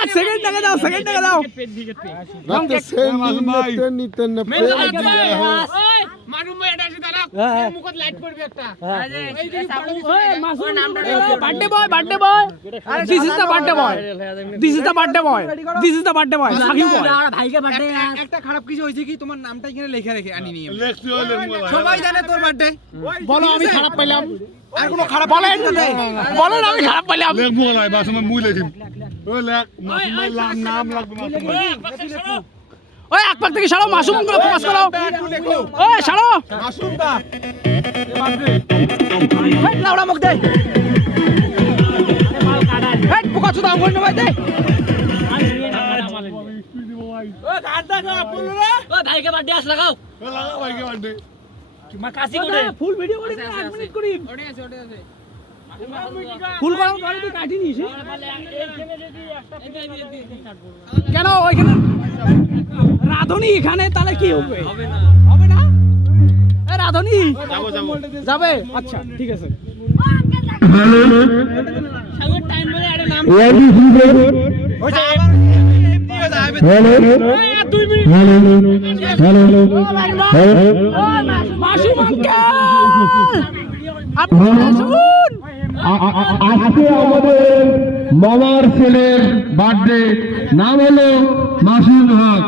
এক সেকেন্ড টাকা দাও, সেকেন্ড টাকা দাও। মারুম ভাই এটা এসে দাঁড়াও, এর মুখত লাইট পড়বে একটা। Birthday boy, birthday boy. This is the birthday boy, this is the birthday boy, this is the birthday boy. Sakib boy. ভাইকে বার্থডে। একটা খারাপ কিছু হয়েছে কি, তোমার নামটা এখানে লেখা রেখে আনি নিয়ে সবাই জানে তোর বার্থডে। বলো আমি খারাপ পাইলাম, আর কোনো খারাপ বলেন, বলেন আমি খারাপ পাইলাম। লেখবো না বাস আমি মুই লিখিম। ওই লেখ মাসুম ভাই নাম লাগবে মাসুম ভাই। ওই এক পাক থেকে ছাড়ো, মাসুম করে ফোকাস করো। ওই ছাড়ো মাসুম দা হেড লাউড়া মুখ দে, হেড পোকা চুদা অঙ্গন ভাই দে। ও গাড়দা গা বললো রে, ও ভাইকে বার্থডে আস লাগাও, লাগা ভাইকে বার্থডে মা কাশি করে ফুল ভিডিও করি, 1 মিনিট করি। ওডে আছে, ওডে আছে। ফুল করার পরে তুই কাটি নিস। এইখানে যদি একটা কেন ওইখানে রাধুনি এখানে, তাহলে কি হবে? হবে না, হবে না। এ রাধুনি যাবো, যাবো, যাবে। আচ্ছা ঠিক আছে। সাগর টাইম বলে আরে নাম ওই যে এমনি হয়ে যাবে। Hello 2 minute. হ্যালো মাসি মাক্কা আপনি শুনুন, আজকে আমাদের মামার ছেলের বার্থডে, নাম হলো মাসুদ হক।